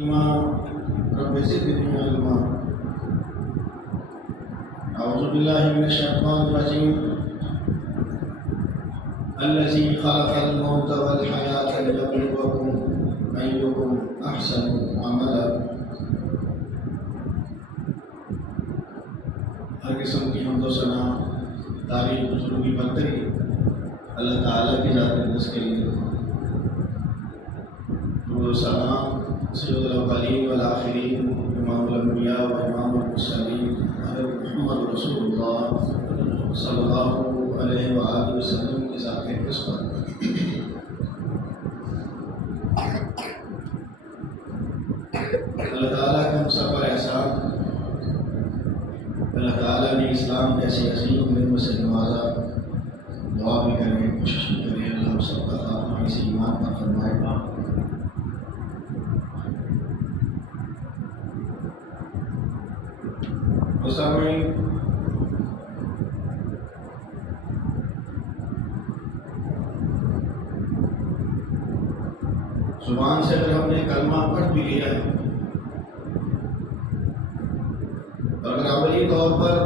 رب زدني علما. أعوذ بالله من الشيطان الرجيم. الذي خلق الموت والحياة ليبلوكم أيكم أحسن عملا. ہر قسم کی حمد و ثنا، تعریف، بزرگی، برتری اللہ تعالیٰ کی ذات اقدس کے لیے. درود و سلام سید الاولین والآخرین، امام الانبیاء و امام المرسلین حضرت محمد رسول اللہ صلی اللہ علیہ وآلہ وسلم کی ذات اقدس پر. اللہ تعالیٰ کا ہم سب پر احسان. اللہ تعالیٰ نے اسلام جیسی عظیم نعمت سے نوازا. دعا بھی کریں، کوشش بھی کریں اللہ ہم سب کا خاتمہ اسی ایمان پر فرمائے. سامعین، زبان سے اگر ہم نے کلمہ پڑھ بھی لیا ہے، اگر اولی طور پر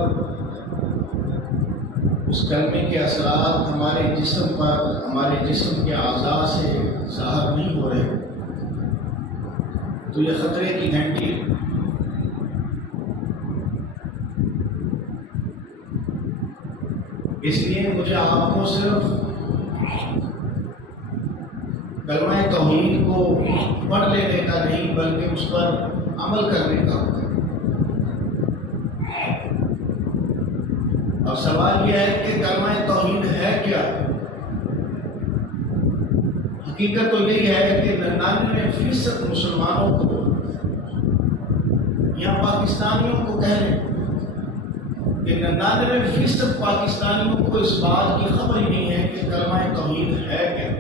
اس کلمے کے اثرات ہمارے جسم پر، ہمارے جسم کے اعضاء سے ظاہر نہیں ہو رہے، تو یہ خطرے کی گھنٹی ہے. اس لیے مجھے آپ کو صرف کلمہ توحید کو پڑھ لینے کا نہیں بلکہ اس پر عمل کرنے کا ہوتا ہے. اب سوال یہ ہے کہ کلمہ توحید ہے کیا؟ حقیقت تو یہی ہے کہ 99% مسلمانوں کو یا پاکستانیوں کو کہہ لیں کہ 99% پاکستانیوں کو اس بات کی خبر ہی نہیں ہے کہ کلمہ توحید ہے کیا.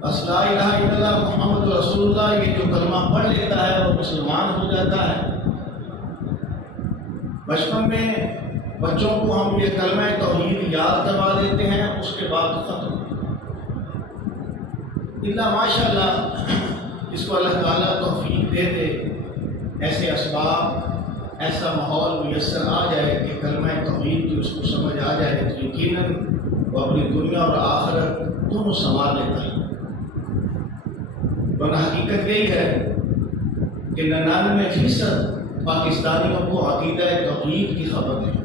بس لا الہ الا اللہ محمد رسول اللہ یہ جو کلمہ پڑھ لیتا ہے وہ مسلمان ہو جاتا ہے. بچپن میں بچوں کو ہم یہ کلمہ توحید یاد کروا دیتے ہیں، اس کے بعد ختم. اللہ ماشاء اللہ اس کو اللہ تعالیٰ توفیق دے دے، ایسے اسباب، ایسا ماحول میسر آ جائے کہ کلمہ توحید کی اس کو سمجھ آ جائے تو یقیناً وہ اپنی دنیا اور آخرت دونوں سنبھال لیتا ہے. ورنہ حقیقت یہی ہے کہ 99% پاکستانیوں کو عقیدہ توحید کی خبر نہیں.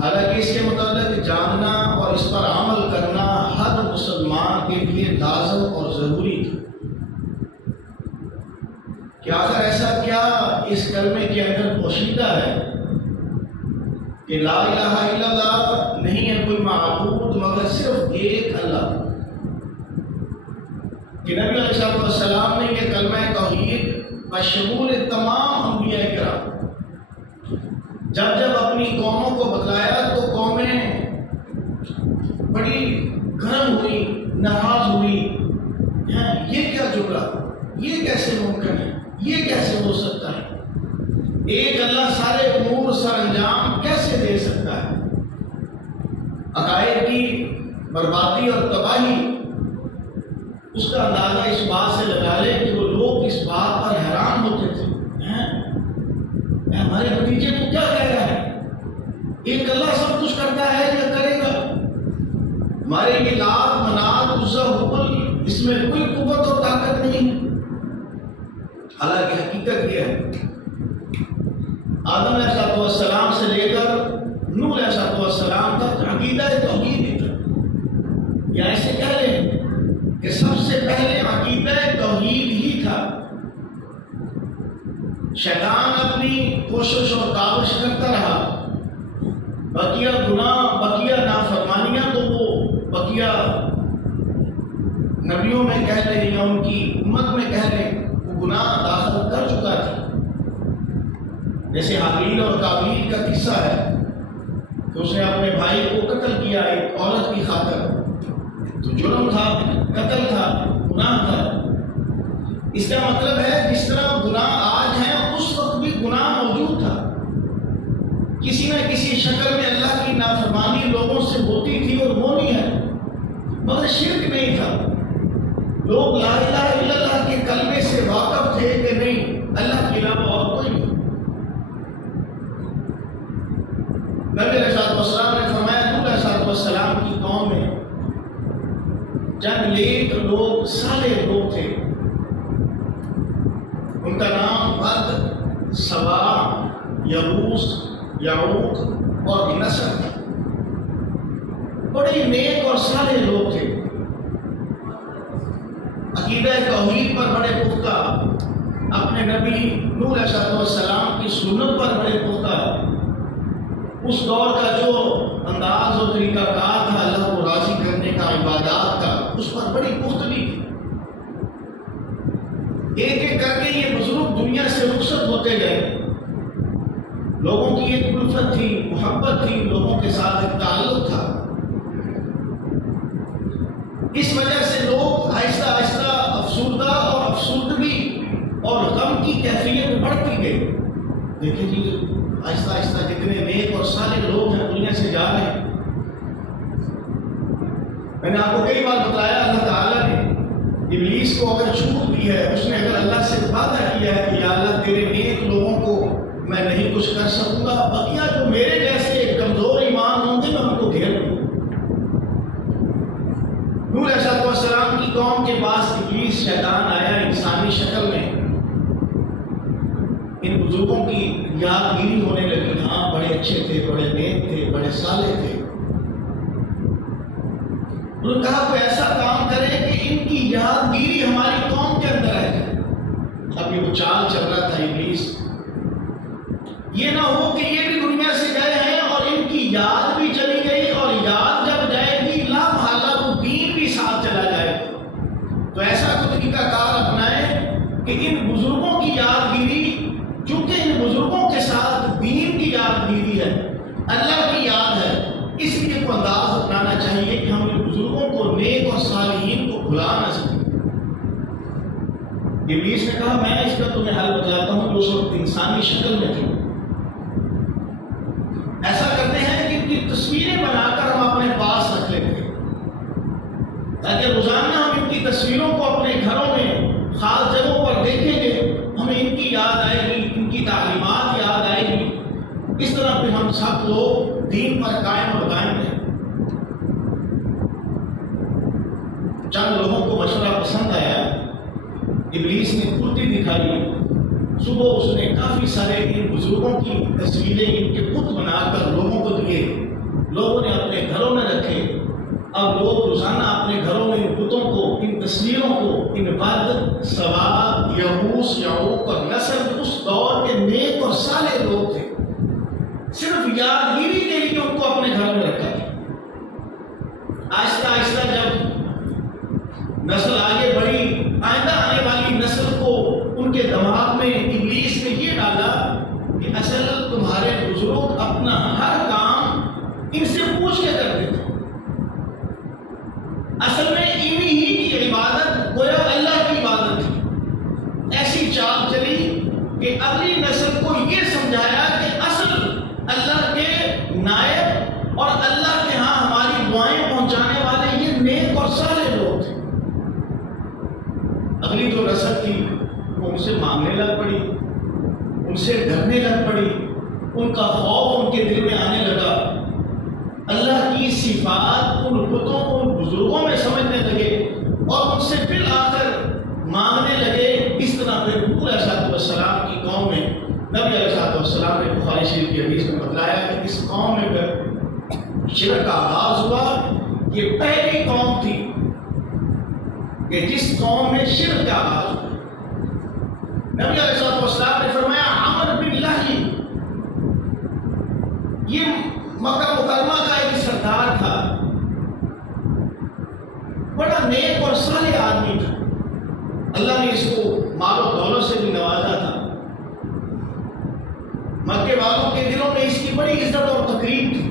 حالانکہ اس کے متعلق جاننا اور اس پر عمل کرنا ہر مسلمان کے لیے لازم اور ضروری تھا. کہ آخر ایسا کیا اس کلمے کے اندر پوشیدہ ہے کہ لا الہ الا اللہ نہیں ہے کوئی معبود مگر صرف ایک اللہ. کہ نبی علیہ السلام نے یہ کلمہ توحید بشمول تمام انبیاء کرام جب جب اپنی قوموں کو بتلایا تو قومیں بڑی گرم ہوئی، ناراض ہوئی. یہ کیا جملہ، یہ کیسے ممکن ہے، یہ کیسے ہو سکتا ہے، ایک اللہ سارے امور سر انجام کیسے دے سکتا ہے. عقائد کی بربادی اور تباہی اس کا اندازہ اس بات سے لگا لے کہ وہ لوگ اس بات پر حیران ہوتے تھے، ہمارے بھتیجے کو کیا کہہ رہا ہے، ایک اللہ سب کچھ کرتا ہے یا کرے گا، ہمارے یہ لات منات عزا حبل اس میں کوئی قوت اور طاقت نہیں ہے. حالانکہ حقیقت یہ ہے آدم علیہ السلام سے لے کر نوح علیہ السلام تک عقیدہ توحید ہی تھا. یا ایسے کہہ لیں کہ سب سے پہلے عقیدہ توحید ہی تھا. شیطان اپنی کوشش اور کاوش کرتا رہا، بقیہ گناہ، بقیہ نافرمانیاں تو وہ بقیہ نبیوں میں کہہ لیں یا ان کی امت میں کہہ لیں وہ گناہ داخل کر چکا تھا. جیسے حابیل اور قابیل کا قصہ ہے کہ اس نے اپنے بھائی کو قتل کیا ایک عورت کی خاطر. تو جرم تھا، قتل تھا، گناہ تھا. اس کا مطلب ہے جس طرح گناہ آج ہیں اس وقت بھی گناہ موجود تھا. کسی نہ کسی شکل میں اللہ کی نافرمانی لوگوں سے ہوتی تھی اور ہونی ہے، مگر شرک نہیں تھا. لوگ لا الہ الا اللہ کے کلمے سے واقف تھے کہ نہیں اللہ کے علاوہ اور کوئی نہیں. نبی علیہ السلام نے فرمایا نوح علیہ السلام کی قوم میں چند نیک لوگ صالح لوگ تھے. ان کا نام ود، سوا، یغوث، یعوق اور نصر تھا. بڑے نیک اور صالح لوگ تھے. عقیدہ توحید پر بڑے پختہ، اپنے نبی نوح علیہ السلام کی سنت پر بڑے پختہ. اس دور کا جو انداز اور طریقہ کار تھا اللہ کو راضی کرنے کا، عبادات کا، اس پر بڑی پختگی تھی. ایک ایک کر کے یہ بزرگ دنیا سے رخصت ہوتے گئے. لوگوں کی ایک الفت تھی، محبت تھی، لوگوں کے ساتھ ایک تعلق تھا. اس وجہ سے لوگ آہستہ آہستہ افسردہ اور افسردگی اور غم کی کیفیت بڑھتی گئی. دیکھیں جی آہستہ آہستہ جتنے نیک اور صالح لوگ ہیں دنیا سے جا رہے ہیں. میں نے آپ کو کئی بار بتایا اللہ تعالیٰ نے ابلیس کو اگر چھوٹ دی ہے، اس نے اگر اللہ سے وعدہ کیا ہے کہ یا اللہ تیرے نیک لوگوں کو میں نہیں کچھ کر سکوں گا، بقیہ جو میرے جیسے کمزور ایمان ہوں گے میں ان کو گھیر لوں. نوح علیہ السلام کی قوم کے پاس ابلیس شیطان آیا انسانی شکل میں. ان بزرگوں کی یادگیری ہونے لگی. ہاں بڑے اچھے تھے، بڑے نیک تھے، بڑے صالح تھے. انہوں نے کہا کوئی ایسا کام کرے کہ ان کی یادگیری ہماری قوم کے اندر آ جائے. اب یہ وہ چال چل رہا تھا ابلیس، یہ نہ ہو کہ یہ بھی دنیا سے گئے ہیں اور ان کی یاد بھی چلی گئی، اور یاد جب جائے گی لا محالہ وہ دین بھی ساتھ چلا جائے گا. تو ایسا کوئی طریقہ کار اپنائے کہ ان بزرگوں کی یادگیری، چونکہ ان بزرگوں کے ساتھ دین کی یادگیری ہے، اللہ کی یاد ہے، اس لیے کو انداز اپنانا چاہیے کہ ہم ان بزرگوں کو، نیک اور صالحین کو بھلا نہ سکیں. ابلیس نے کہا میں اس کا تمہیں حل بتاتا ہوں جو اس وقت انسانی شکل میں تھی. ایسا کرتے ہیں کہ ان کی تصویریں بنا کر ہم اپنے پاس رکھ لیتے ہیں تاکہ روزانہ ہم ان کی تصویروں کو اپنے گھروں میں خاص جگہوں پر دیکھیں گے، ہمیں ان کی یاد آئے گی، ان کی تعلیمات یاد آئے گی. اس طرح پھر ہم سب لوگ دین پر قائم اور دائم رہیں. چند لوگوں کو مشورہ پسند آیا. ابلیس نے پھرتی دکھائی. صبح اس نے کافی سارے ان بزرگوں کی تصویریں، ان کے بت بنا کر لوگوں کو دیے. لوگوں نے اپنے گھروں میں رکھے. اب لوگ روزانہ اپنے گھروں میں ان بتوں کو، ان تصویروں کو، ان ود، سوا، یغوث، یعوق اور نصر اس دور کے نیک اور صالح لوگ تھے، صرف یادگیری کے لیے ان کو اپنے گھروں میں رکھا. آہستہ آہستہ جب نسل آگے بڑھی، آئندہ آنے والی نسل کو ان کے دماغ میں ابلیس نے یہ ڈالا کہ اصل تمہارے بزرگ اپنا ہر کام ان سے پوچھ کے کرتے تھے. اصل میں انہی ہی کی عبادت گویا اللہ کی عبادت تھی. ایسی چال چلی کہ اگلی نسل کو یہ سمجھایا کہ اصل اللہ کے نائب اور اللہ کے ہاں ہماری دعائیں پہنچانے والے یہ نیک اور صالح لوگ تھے. اگلی جو نسل تھی وہ ان سے مانگنے لگ پڑی، ان سے ڈرنے لگ پڑی. ان کا خوف ان کے دل میں آنے لگا. اللہ کی صفات ان بتوں، ان بزرگوں میں سمجھنے لگے اور ان سے بالآخر مانگنے لگے. اس طرح پھر نوح علیہ السلام کی قوم میں نبی علیہ السلام نے بخاری شریف کی حدیث میں بتلایا کہ اس قوم میں پھر شرک کا آغاز ہوا. یہ پہلی قوم تھی کہ جس قوم میں شرک کا آغاز ہوا. نبی علیہ السلام نے فرمایا عمر باللہ، یہ مکہ مکرمہ کا ایک سردار تھا، بڑا نیک اور صالح آدمی تھا. اللہ نے اس کو مال و دولت سے بھی نوازا تھا. مکے والوں کے دلوں میں اس کی بڑی عزت اور تقریب تھی.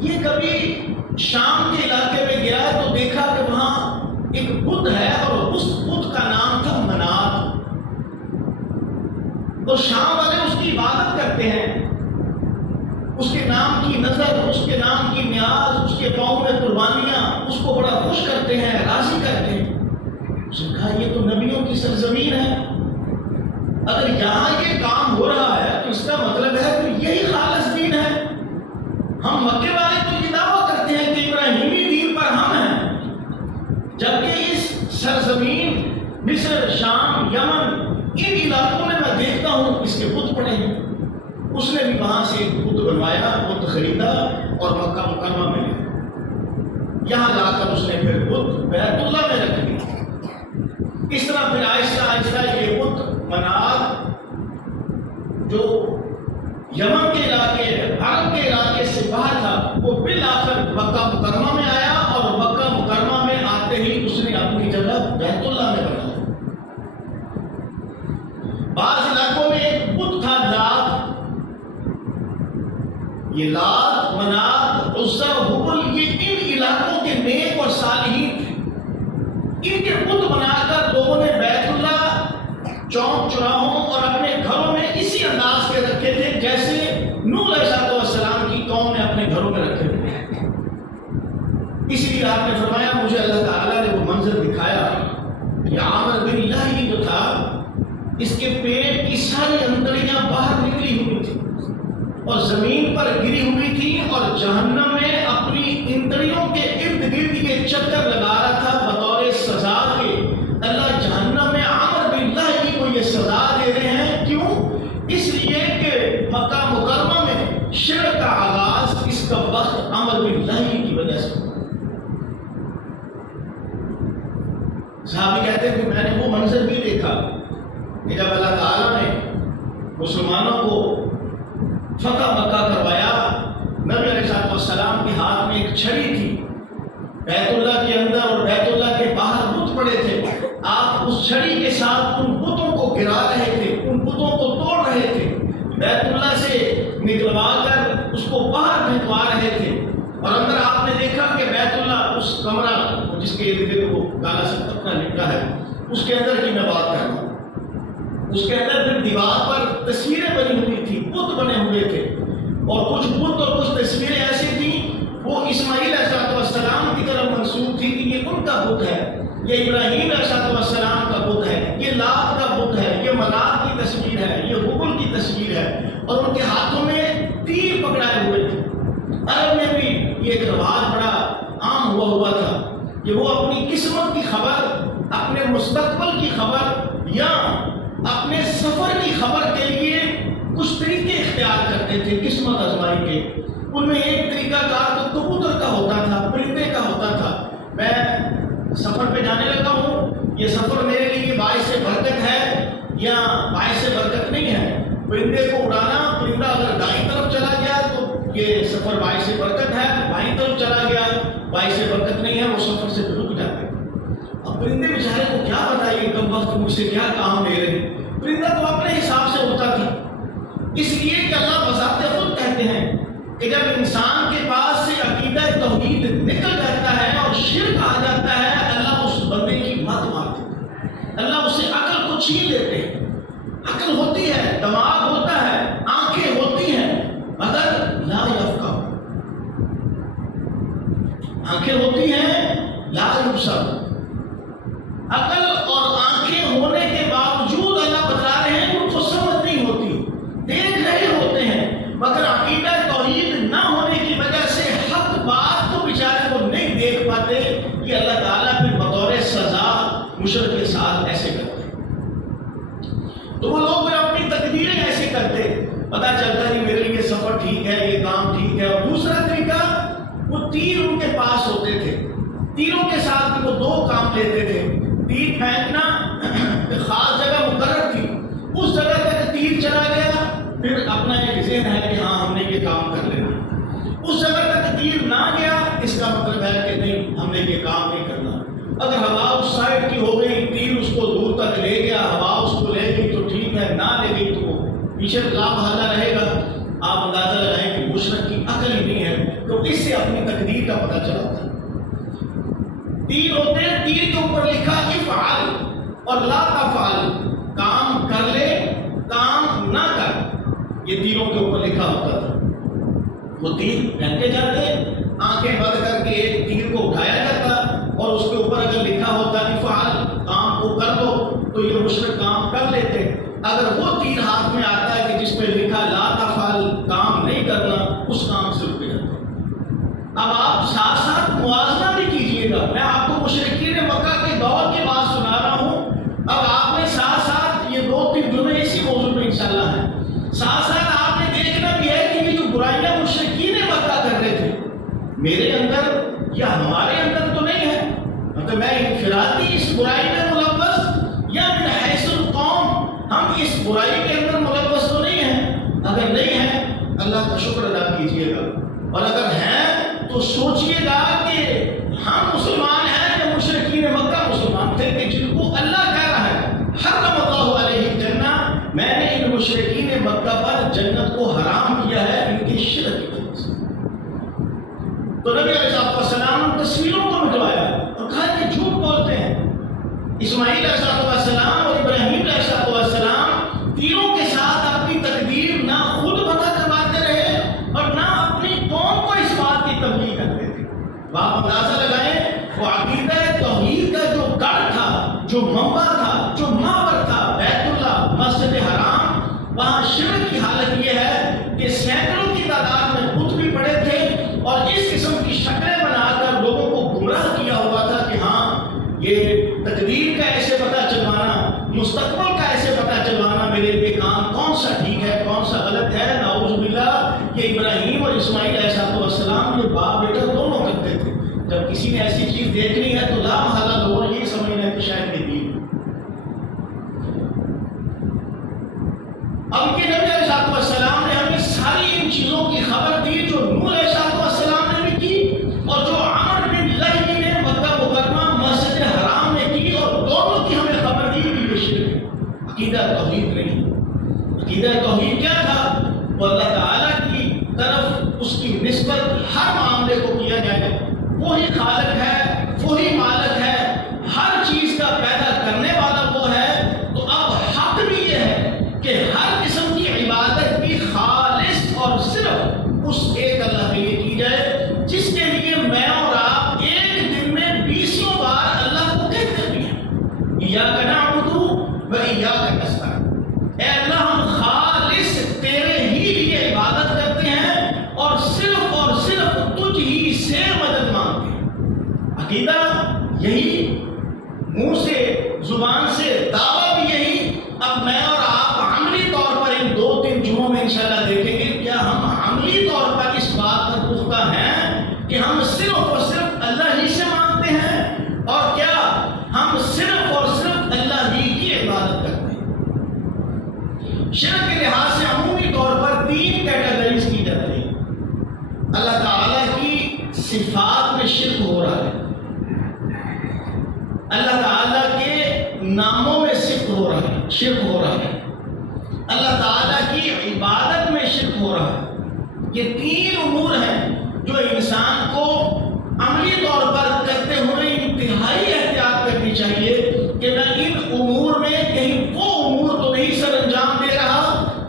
یہ کبھی شام کے علاقے میں گیا تو دیکھا کہ وہاں ایک بت ہے اور اس بت کا نام تھا منات. تو شام والے اس کی عبادت کرتے ہیں، اس کے نام کی نظر، اس کے نام کی نیاز، اس کے پاؤں میں قربانیاں، اس کو بڑا خوش کرتے ہیں، راضی کرتے ہیں۔ اس نے کہا یہ تو نبیوں کی سرزمین ہے، اگر یہاں یہ کام ہو رہا ہے تو اس کا مطلب ہے کہ یہی خالص دین ہے۔ ہم مکے والے تو یہ دعویٰ کرتے ہیں کہ ابراہیمی دین پر ہم ہیں، جبکہ اس سرزمین مصر، شام، یمن، ان علاقوں میں میں دیکھتا ہوں اس کے بت پڑے ہیں۔ اس نے بھی وہاں سے ایک بت بنوایا، بت خریدا اور مکہ مکرمہ میں لیا، یہاں لا کر اس نے پھر بت بیت اللہ میں رکھ دیا۔ اس طرح پھر آہستہ آہستہ یہ بت منات جو یمن کے علاقے، عرب کے علاقے سے باہر تھا، وہ بالآخر مکہ مکرمہ میں آیا، اور مکہ مکرمہ میں آتے ہی اس نے اپنی جگہ بیت اللہ میں بنایا۔ بعض علاقوں میں ایک بت تھا لات، یہ لات، منات، عزا، حبل، یہ ان علاقوں کے نیک اور صالحین تھے۔ ان کے بت بنا کر لوگوں نے بیت اللہ چوک چوراہوں اور اپنے گھروں میں اسی انداز کے رکھے تھے جیسے نوح علیہ السلام کی قوم نے اپنے گھروں میں رکھے تھے۔ اس لیے آپ نے فرمایا مجھے اللہ تعالیٰ نے وہ منظر دکھایا کہ عامر بن لہی جو تھا، اس کے پیٹ کی ساری انتڑیاں باہر نکلی ہوئی تھی اور زمین پر گری ہوئی تھی، اور جہنم میں اپنی انتڑیوں کے ارد گرد یہ چکر لگا رہا تھا بطور سزا کے۔ اللہ جہنم میں عامر بن لہی کو یہ سزا دے رہے ہیں، کیوں؟ اس لیے کہ مکہ مکرمہ میں شرک کا آغاز اس کا وقت عامر بن لہی کی وجہ سے۔ صحابی کہتے ہیں کہ میں نے وہ منظر بھی دیکھا کہ جب اللہ تعالیٰ نے مسلمانوں کو فتح مکہ کروایا، نبی علیہ السلام کے ہاتھ میں ایک چھڑی تھی، بیت اللہ کے اندر اور بیت اللہ کے باہر بت پڑے تھے، آپ اس چھڑی کے ساتھ ان بتوں کو گرا رہے تھے، ان بتوں کو توڑ رہے تھے، بیت اللہ سے نکلوا کر اس کو باہر پھینکوا رہے تھے۔ اور اندر آپ نے دیکھا کہ بیت اللہ اس کمرہ جس کے ارد گرد وہ کالا سا کپڑا لپٹا ہے، اس کے اندر کی میں بات کر رہا ہوں، اس کے اندر پھر دیوار پر تصویریں بنی ہوئی تھی، بت بنے ہوئے تھے، اور کچھ بت اور کچھ تصویریں ایسی تھیں وہ اسماعیل علیہ السلام کی طرف منسوب تھی کہ یہ ان کا بت ہے، یہ ابراہیم علیہ السلام کا بت ہے، یہ لات کا بت ہے، یہ منات کی تصویر ہے، یہ حبل کی تصویر ہے، اور ان کے ہاتھوں میں تیر پکڑائے ہوئے تھے۔ عرب میں بھی یہ ایک رواج بڑا عام ہوا تھا کہ وہ اپنی قسمت کی خبر، اپنے مستقبل کی خبر یا اپنے سفر کی خبر کے لیے کچھ طریقے اختیار کرتے تھے قسمت آزمائی کے۔ ان میں ایک طریقہ کار تو کبوتر کا ہوتا تھا، پرندے کا ہوتا تھا۔ میں سفر پہ جانے لگا ہوں، یہ سفر میرے لیے باعث برکت ہے یا باعث برکت نہیں ہے۔ پرندے کو اڑانا، پرندہ اگر دائیں طرف چلا گیا تو یہ سفر باعث برکت ہے، بائیں طرف چلا گیا باعث برکت نہیں ہے، وہ سفر سے رک جاتے۔ اب پرندے بیچارے کو کیا بتائیے کم وقت مجھ سے کیا کام لے رہے ہیں، پرندہ تو اپنے حساب سے اڑتا تھا۔ اس لیے کہ اللہ بذات خود کہتے ہیں کہ جب انسان کے پاس سے عقیدہ توحید نکل جاتا ہے اور شرک آ جاتا ہے، اللہ اس بندے کی مت مار دیتا ہے، اللہ اس سے عقل کو چھین لیتے ہیں۔ عقل ہوتی ہے، دماغ ہوتا ہے، آنکھیں ہوتی ہیں، مگر لا یفقہ، آنکھیں ہوتی ہیں لا یبصر۔ عقل اور آنکھیں ہونے کے باوجود اللہ بتا رہے ہیں ان کو سمجھ نہیں ہوتی، دیکھ رہے ہوتے ہیں، مگر عقیدہ توحید نہ ہونے کی وجہ سے حق بات کو بیچارے کو نہیں دیکھ پاتے کہ اللہ تعالیٰ پھر بطور سزا مشرک کے ساتھ ایسے کرتے۔ تو وہ لوگ پھر اپنی تقدیریں ایسے کرتے، پتہ چلتا ہے میرے لیے سفر ٹھیک ہے، یہ کام ٹھیک ہے۔ اور دوسرا طریقہ، وہ تیر ان کے پاس ہوتے تھے، تیروں کے ساتھ وہ دو کام لیتے تھے۔ تیر پھینکنا خاص جگہ مقرر تھی، اس جگہ تک تیر چلا گیا، پھر اپنا ایک ذہن ہے کہ ہاں ہم نے یہ کام کر لینا۔ اس جگہ تک تیر نہ گیا، اس کا مطلب ہے کہ نہیں ہم نے یہ کام نہیں کرنا۔ اگر ہوا اس سائڈ کی ہو گئی، تیر اس کو دور تک لے گیا، ہوا اس کو لے گئی تو ٹھیک ہے، نہ لے گئی تو پیچھے لا محلہ رہے گا۔ آپ اندازہ لگائیں کہ مشرک کی عقل ہی نہیں ہے، تو اس سے اپنی تقدیر کا پتہ چلاتا ہے۔ تیر ہوتے ہیں، تیر کے اوپر لکھا افعل اور لا تفعل، کام کر لے کام نہ کر، یہ تیروں کے اوپر لکھا ہوتا تھا۔ وہ تیر پھینکے جاتے، آنکھیں بند کر کے ایک تیر کو اٹھایا جاتا کام کو کر دو تو یہ مشرک کام کر لیتے. اگر وہ تیر ہاتھ میں آتا ہے کہ جس پہ لکھا لا تفعل، کام نہیں کرنا، اس کام سے رک جاتے. اب آپ ساتھ ساتھ موازنہ بھی کیجئے گا. میں آپ کو مشرکین مکہ کے دور کی بات سنا رہا ہوں. اب آپ نے ساتھ ساتھ یہ 2-3 جملے اسی موضوع پہ انشاءاللہ ہیں، ساتھ ساتھ آپ نے دیکھنا بھی ہے کہ یہ جو برائیاں مشرکین مکہ کر رہے تھے میرے اندر یا ہمارے اندر تو نہیں ہے. مطلب میں انفرادی اس برائی میں ملوث یا من حیث القوم ہم اس برائی کے اندر ملوث تو نہیں ہیں. اگر نہیں ہیں اللہ کا شکر ادا کیجئے گا، اور اگر ہیں تو سوچئے گا کہ ہم مسلمان ہیں یا مشرکین مکہ مسلمان تھے کہ جن کو اللہ کہہ رہا ہے حرم اللہ علیہ الجنہ، میں نے ان مشرکین مکہ پر جنت کو حرام کیا ہے ان کی شرک کی وجہ سے. تو نبی علیہ السلام نے تصویروں کو مٹوایا اور کہا کہ جھوٹ بولتے ہیں. اسماعیل علیہ السلام اور ابراہیم علیہ السلام تیروں کے ساتھ اپنی تقدیر نہ خود پتہ کرواتے رہے اور نہ اپنی قوم کو اس بات کی تبلیغ کرتے تھے. آپ اندازہ لگائیں وہ عقیدہ توحید کا جو گڑھ تھا، جو منبع تھا، جو محور تھا بیت اللہ مسجد حرام، وہاں شرک کی حالت یہ ہے کہ سینکڑوں کی تعداد میں بت بھی پڑے تھے اور اس قسم کی شکلیں بنا کر لوگوں کو گمراہ کیا ہوا تھا کہ ہاں یہ تقدیر کا ایسے پتہ چلوانا، مستقبل کا ایسے پتہ چلوانا میرے لیے کام کون سا ٹھیک ہے کون سا غلط ہے. نعوذ باللہ یہ ابراہیم اور اسماعیل علیہ السلام یہ باپ بیٹا دونوں کرتے تھے. جب کسی نے ایسی چیز دیکھنی ہے تو لا محالہ لوگوں نے یہ سمجھنا ہے کہ شاید یہ دین. اب یہ نبی علیہ السلام نے ہمیں ساری ان چیزوں کی خبر دی جو نوح علیہ السلام نے بھی کی اور جو عمر بن لہی نے مکہ مکرمہ مسجد حرام نے کی، اور دونوں کی ہمیں خبر دی کہ یہ شرک ہے. عقیدہ توحید نہیں. عقیدہ توحید کیا تھا؟ وہ اللہ تعالیٰ کی طرف اس کی نسبت ہر معاملے کو کیا جائے. وہی خالق ہے، وہی مالک ہے، ہر چیز کا پیدا کرنے والا وہ ہے. تو اب حق بھی یہ ہے کہ ہر قسم کی عبادت بھی خالص اور صرف اس ایک اللہ کے لیے کی جائے، جس کے لیے میں اور آپ ایک دن میں 20 بار اللہ کو کہتے بھی ہیں ایاک نعبد و ایاک نستعین. اے اللہ ہم خالص تیرے ہی لیے عبادت کرتے ہیں اور صرف تجھ ہی سے مدد مانگتے ہیں. عقیدہ یہی، منہ سے زبان سے دعویٰ بھی یہی. اب میں اور آپ عملی طور پر ان 2-3 جمعوں میں انشاءاللہ دیکھیں گے کیا ہم عملی طور پر اس بات پر پختہ ہیں کہ ہم صرف اور صرف اللہ ہی سے مانگتے ہیں، اور کیا ہم صرف اور صرف اللہ ہی کی عبادت کرتے ہیں. شرک کے لحاظ سے عمومی طور پر 3 کیٹیگریز کی جاتی ہیں. اللہ تعالیٰ کی صفات میں شرک ہو رہا ہے، اللہ تعالیٰ کے ناموں میں شرک ہو رہا ہے، اللہ تعالیٰ کی عبادت میں شرک ہو رہا ہے. یہ 3 امور ہیں جو انسان کو عملی طور پر کرتے ہوئے انتہائی احتیاط کرنی چاہیے کہ میں ان امور میں کہیں وہ امور تو نہیں سر انجام دے رہا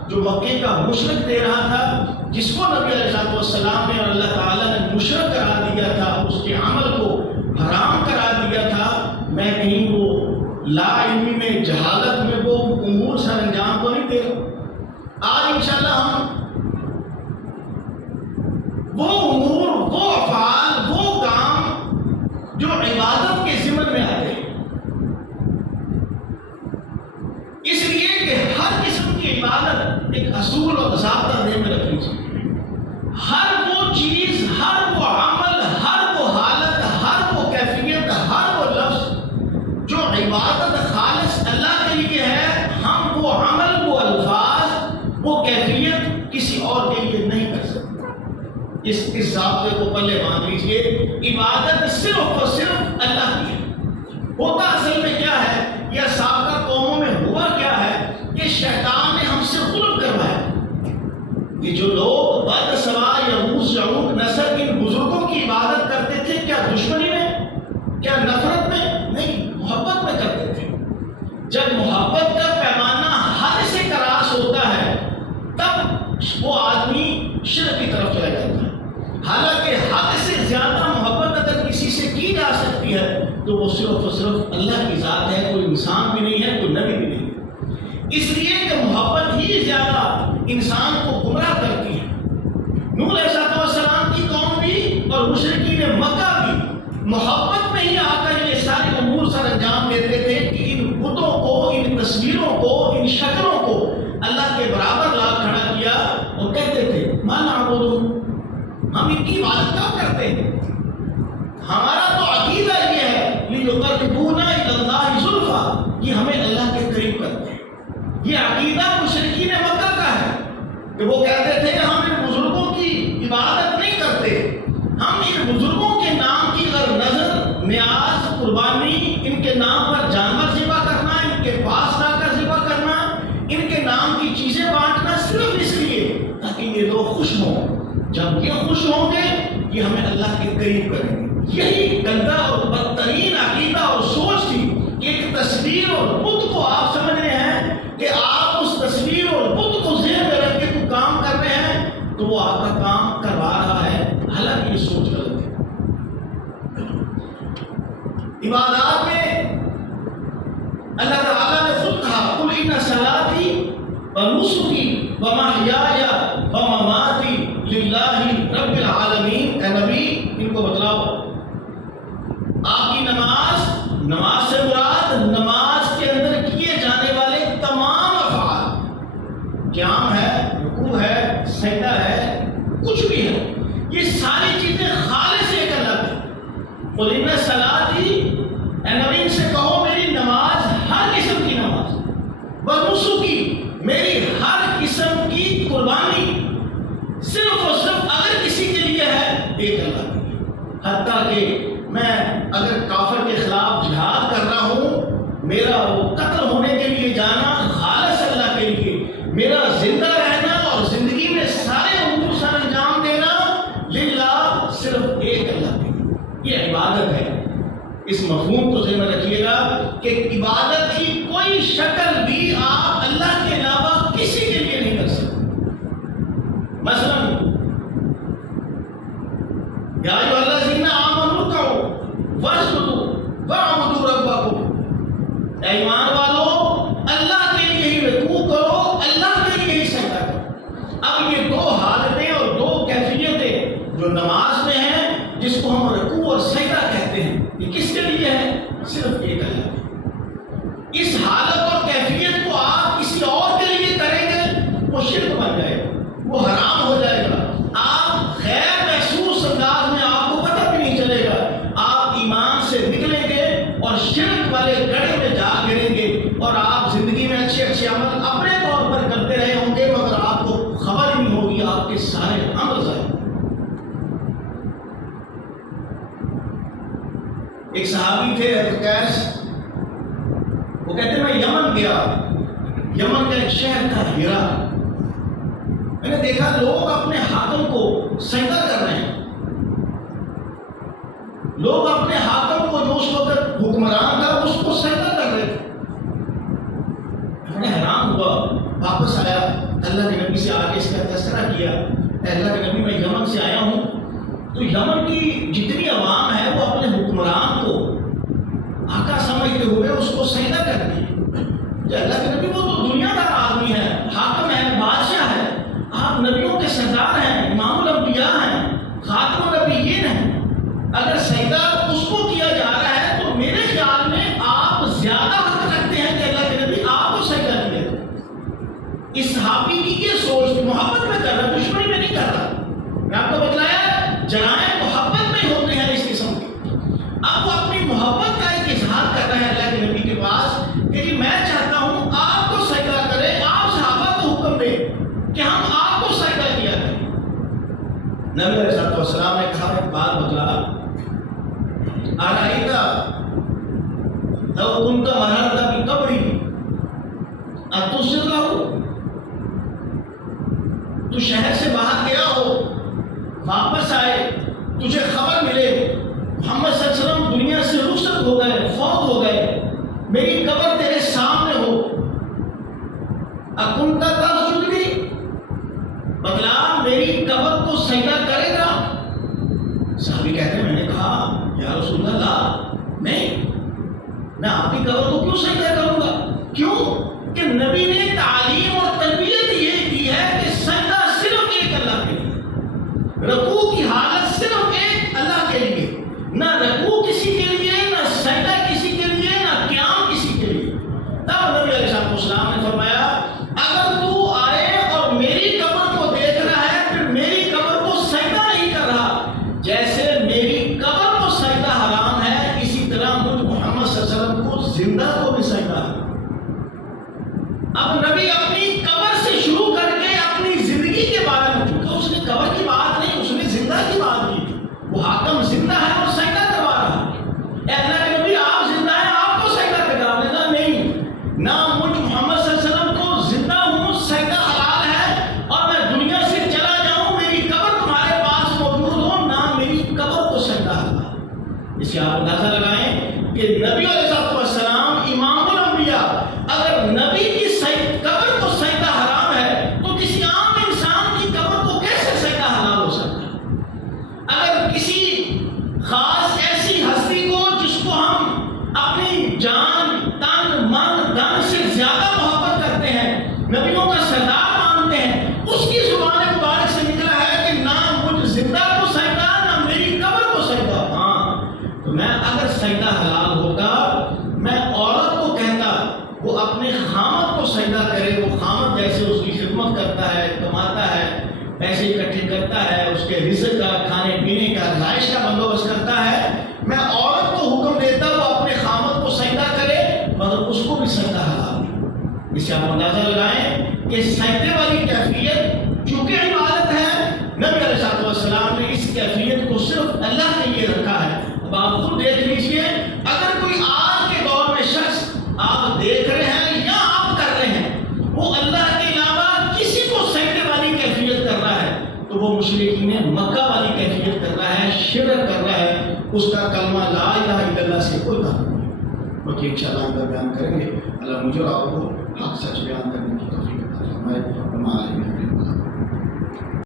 جو مکے کا مشرک دے رہا تھا، جس کو نبی علیہ السلام نے اور اللہ تعالیٰ نے مشرک قرار دیا تھا، اس کے عمل کو حرام قرار دیا تھا. میں کہیں وہ لا علمی میں، جہالت میں وہ امور سر انجام تو نہیں دے رہا. آج انشاءاللہ ہم وہ امور، وہ افعال، وہ کام جو عبادت کے ضمن میں آتے ہیں، اس لیے کہ ہر قسم کی عبادت ایک اصول اور ضابطہ ذہن میں رکھنی چاہیے. ہر وہ چیز، ہر وہ عمل، ہر وہ حالت، ہر وہ کیفیت، ہر وہ لفظ جو عبادت خالص اللہ کے لیے ہے، ہم وہ عمل، وہ الفاظ، وہ کیفیت کسی اور کے لیے نہیں کر سکتے. اس ضابطے کو پلے مان لیجیے. عبادت صرف اور صرف اللہ کی ہے. ہوتا اصل میں کیا ہے، یا سابقہ قوموں میں ہوا کیا ہے کہ شیطان نے ہم سے ظلم کروایا. یہ جو لوگ بد سوا یغوث یعوق نصر ان بزرگوں کی عبادت کرتے تھے، کیا دشمنی میں، کیا نفرت میں؟ نہیں، محبت میں کرتے تھے. جب محبت کا پیمانہ حد سے کراس ہوتا ہے تب وہ آدمی شرک کی طرف چلا جاتا ہے. حالانکہ حد سے زیادہ محبت اگر کسی سے کی جا سکتی ہے تو وہ صرف اور صرف صرف اللہ کی ذات ہے، کوئی انسان بھی نہیں ہے، کوئی نبی بھی نہیں ہے، اس لیے کہ محبت ہی زیادہ انسان کو گمراہ کرتی ہے۔ نوح علیہ السلام کی قوم بھی اور مشرکین مکہ بھی محبت میں ہی آ کر یہ سارے امور سر انجام دیتے تھے کہ ان بتوں کو، ان تصویروں کو، ان شکلوں کو اللہ کے برابر لا کھڑا کیا اور کہتے تھے ما نعبدہم، ہم ان کی عبادت کب کرتے ہیں؟ ہمارا تو عقیدہ یہ ہے لیقربونا الی اللہ زلفی، یہ ہمیں اللہ کے قریب کرتے ہیں۔ یہ عقیدہ مشرکین مکہ کا ہے کہ وہ کہتے تھے کہ ہم ان بزرگوں کی عبادت نہیں کرتے، ہم ان بزرگوں کے نام کی اگر نظر، نیاز، قربانی، ان کے نام پر جانور ذبح کرنا، ان کے پاس لا کر ذبح کرنا، ان کے نام کی چیزیں بانٹنا صرف اس لیے تاکہ یہ لوگ خوش ہوں۔ جب یہ خوش ہوں گے یہ ہمیں اللہ کے قریب کریں گے۔ یہی گندا اور بدترین عقیدہ اور سوچ تھی کہ ایک تصویر اور بت کو آپ سمجھ رہے ہیں کہ آپ اس تصویر اور بت کو ذہن میں رکھ کے کوئی کام کر رہے ہیں تو وہ آپ کا کام کروا رہا ہے، حالانکہ یہ سوچ غلط ہے۔ عبادات میں اللہ تعالیٰ نے خود کہا قل ان صلاتی ونسکی ومحیای ومماتی للہ رب العالمین، اے نبی ان کو بتلاؤ آپ کی نماز سے مراد نماز کے اندر کیے جانے والے تمام افعال، قیام ہے، رکوع ہے، سجدہ ہے، کچھ بھی ہے، یہ ساری چیزیں خالص ایک اللہ کی۔ قل ان صلاتی، اے نبی ان سے کہو میری نماز، ہر قسم کی نماز، ونسکی، میری ہر قسم کی قربانی صرف اور صرف اگر کسی کے لیے ہے ایک اللہ کے لیے، حتیٰ کہ میں اگر کافر کے خلاف جہاد کر رہا ہوں، میرا وہ قتل ہونے کے لیے جانا خالص اللہ کے لیے، میرا زندہ رہنا اور زندگی میں سارے امور سر انجام دینا للہ، صرف ایک اللہ کے لیے، یہ عبادت ہے۔ اس مفہوم کو ذہن میں رکھیے گا کہ عبادت کی کوئی شکل بھی آپ اللہ کے علاوہ کسی کے لیے نہیں کر سکتے۔ مثلا یا ایھا الذین آمنوا ارکعوا واسجدوا واعبدوا ربکم، اے ایمان والو اللہ کے لیے ہی رکوع کرو، اللہ کے لیے ہی سجدہ کرو۔ اب یہ دو حالتیں اور دو کیفیتیں جو نماز میں ہیں، جس کو ہم رکوع اور سجدہ کہتے ہیں، یہ کس کے لیے ہے؟ صرف ایک اللہ کے۔ اس حالت اور کیفیت کو آپ کسی اور کے لیے کریں گے وہ شرک بن جائے گا، وہ حرام ہو جائے گا، آپ غیر محسوس انداز میں آپ کو پتہ بھی نہیں چلے گا، آپ ایمان سے نکلیں گے اور شرک والے گڑھے میں جا گریں گے، اور آپ زندگی میں اچھے اچھے عمل اپنے طور پر کرتے رہے ہوں گے مگر آپ کو خبر ہی نہیں ہوگی، آپ کے سارے عمل ضائع۔ ایک صحابی تھے قیس، وہ کہتے میں یمن گیا، یمن کا ایک شہر تھا ہیرا، میں نے دیکھا لوگ اپنے حاکم کو سجدہ کر رہے ہیں، لوگ اپنے حاکم کو جو اس وقت حکمران تھا اس کو سجدہ کر رہے تھے۔ میں نے حیران ہوا، واپس آیا، اللہ کے نبی سے آگے اس کا تذکرہ کیا، اے اللہ کے نبی میں یمن سے آیا ہوں، تو یمن کی جتنی عوام ہے وہ اپنے حکمران کو آقا سمجھتے ہوئے اس کو سجدہ کرتی ہے۔ اللہ کے نبی وہ تو دنیا دار آدمی ہے، حاکم ہے، بادشاہ ہے، آپ نبیوں کے سردار ہیں، امام الانبیاء ہیں، خاتم النبیین ہیں، اگر سجدہ اس کو کیا جا رہا ہے تو میرے خیال میں آپ زیادہ حق رکھتے ہیں کہ اللہ کے نبی آپ کو سجدہ کیا جائے۔ اس صحابی کی یہ سوچ محبت میں کر رہا، دشمنی میں نہیں کر رہا۔ میں آپ کو بتلایا جرائم محبت میں ہی ہوتے ہیں اس قسم کے۔ اب وہ اپنی محبت کا ایک اظہار کر رہے ہیں اللہ کے نبی کے پاس کہ جی میں چاہتا ہوں آپ کو سجدہ کریں، آپ صحابہ کو حکم دیں کہ ہم آپ کو سجدہ کیا کریں۔ نبی علیہ السلام نے کہا ایک بات بتلا، ارائیتا لو کنت مررت بقبری اتبصر لہ، تو شہر سے باہر گیا ہو، واپس آئے، تجھے خبر ملے محمد صلی اللہ علیہ وسلم دنیا سے رخصت ہو گئے، فوت ہو گئے، میری قبر تیرے سامنے ہو، اکنت تسجد لی، بتلا میری قبر کو سجدہ کرے گا؟ صحابی کہتے ہیں میں نے کہا یا رسول اللہ نہیں، میں آپ کی قبر کو کیوں سجدہ کروں گا؟ کیوں کہ نبی نے تعلیم اور تربیت یہ دی ہے کہ سجدہ صرف ایک اللہ کے لیے، رکوع کی حالت صرف ایک اللہ کے لیے، نہ رکوع کسی کے لیے، نہ سجدہ کسی کے لیے، نہ قیام کسی کے لیے۔ تب نبی علیہ السلام نے فرمایا اگر تو آئے اور میری قبر کو دیکھ رہا ہے پھر میری قبر کو سجدہ نہیں کر رہا، جیسے میری قبر کو سجدہ حرام ہے اسی طرح مجھ محمد صلی اللہ علیہ وسلم کو زندہ کو بھی سجدہ ہے۔ اب نبی اپنی قبر سے شروع کر کے اپنی زندگی کے بارے میں، کیونکہ اس نے قبر کی بات نہیں، اس نے زندہ کی بات کی تھی۔ وہ حاکم زندہ ہے اور سجدہ کروا رہا ہے۔ اے اللہ کے نبی آپ زندہ ہیں، آپ کو سجدہ کروا لینا نہیں، نہ مجھ محمد صلی اللہ علیہ وسلم کو زندہ ہوں، سجدہ حلال ہے، اور میں دنیا سے چلا جاؤں میری قبر تمہارے پاس موجود ہو، نہ میری قبر کو سجدہ حلال۔ اس سے آپ اندازہ لگائیں کہ نبی علیہ السلام امام الانبیاء، اگر نبی کی قبر کو سجدہ حرام ہے تو کسی عام انسان کی قبر کو کیسے سجدہ حلال ہو سکتا ہے؟ اگر کسی خاص ایسی ہستی کو جس کو ہم اپنی جان تن من دن سے زیادہ محبت کرتے ہیں، نبیوں کا سردار مانتے ہیں، اس کی زبان مبارک سے نکلا ہے کہ نہ مجھ زندہ کو سجدہ نہ میری قبر کو سجدہ۔ ہاں تو میں اگر سجدہ حلال ہوگا میں عورت کو کہتا وہ اپنے خامد کو سجدہ کرے، وہ خامد جیسے اس کی خدمت کرتا ہے، کماتا ہے، پیسے اکٹھے کرتا ہے، اس کے رزق کا، کھانے پینے کا، رہائش کا بندوبست کرتا ہے، میں عورت کو حکم دیتا وہ اپنے خامد کو سجدہ کرے مگر اس کو بھی سجدہ حلال نہیں۔ اس سے آپ اندازہ لگائیں کہ سجدے والی کیفیت چونکہ عبادت ہے، نبی علیہ السلام نے اس کیفیت کو صرف اللہ کے لیے رکھا ہے۔ اب آپ خود دیکھ لیجئے، اگر کوئی آج کے دور میں شخص آپ دیکھ رہے ہیں یا آپ کر رہے ہیں وہ اللہ کے علاوہ کسی کو سجدے والی کیفیت کر رہا ہے تو وہ مشرکین مکہ والی کیفیت کر رہا ہے، شرک کر رہا ہے، اس کا کلمہ لا الہ الا اللہ سے کوئی تعلق نہیں۔ باقی انشاءاللہ اندر بیان کریں گے۔ اللہ مجھے اور آپ کو حق سچ بیان کرنے کی توفیق عطا فرمائے۔